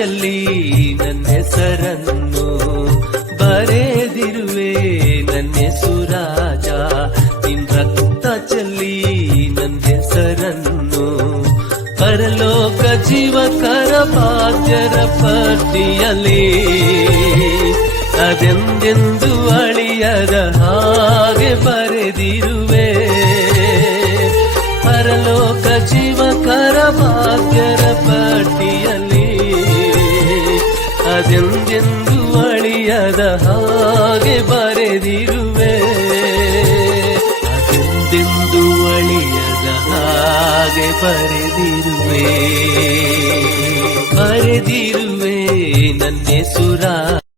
ಚೆಲ್ಲಿ ನನ್ನ ಹೆಸರನ್ನು ಬರೆದಿರುವೆ ನನ್ನ ಹೆಸುರಾಜ ನಿನ್ ರಕ್ತ ಚೆಲ್ಲಿ ನನ್ನ ಹೆಸರನ್ನು ಪರಲೋಕ ಜೀವಕರ ಭಾಗ್ಯರ ಪಟ್ಟಿಯಲ್ಲಿ ಅದೆಂದೆಂದು ಅಳಿಯದ ಹಾಗೆ ಬರೆದಿರುವೆ ಪರಲೋಕ ಜೀವಕರ ಭಾಗ್ಯರ ಪಟ್ಟಿಯಲ್ಲಿ ಅದೆಂದೆಂದು ಅಳಿಯದ ಹಾಗೆ ಬರೆದಿರುವೆ ಅದೆಂದೆಂದು ಅಳಿಯದ ಹಾಗೆ ಬರೆದಿರುವೆ ನನ್ನ ಹೆಸುರಾಜ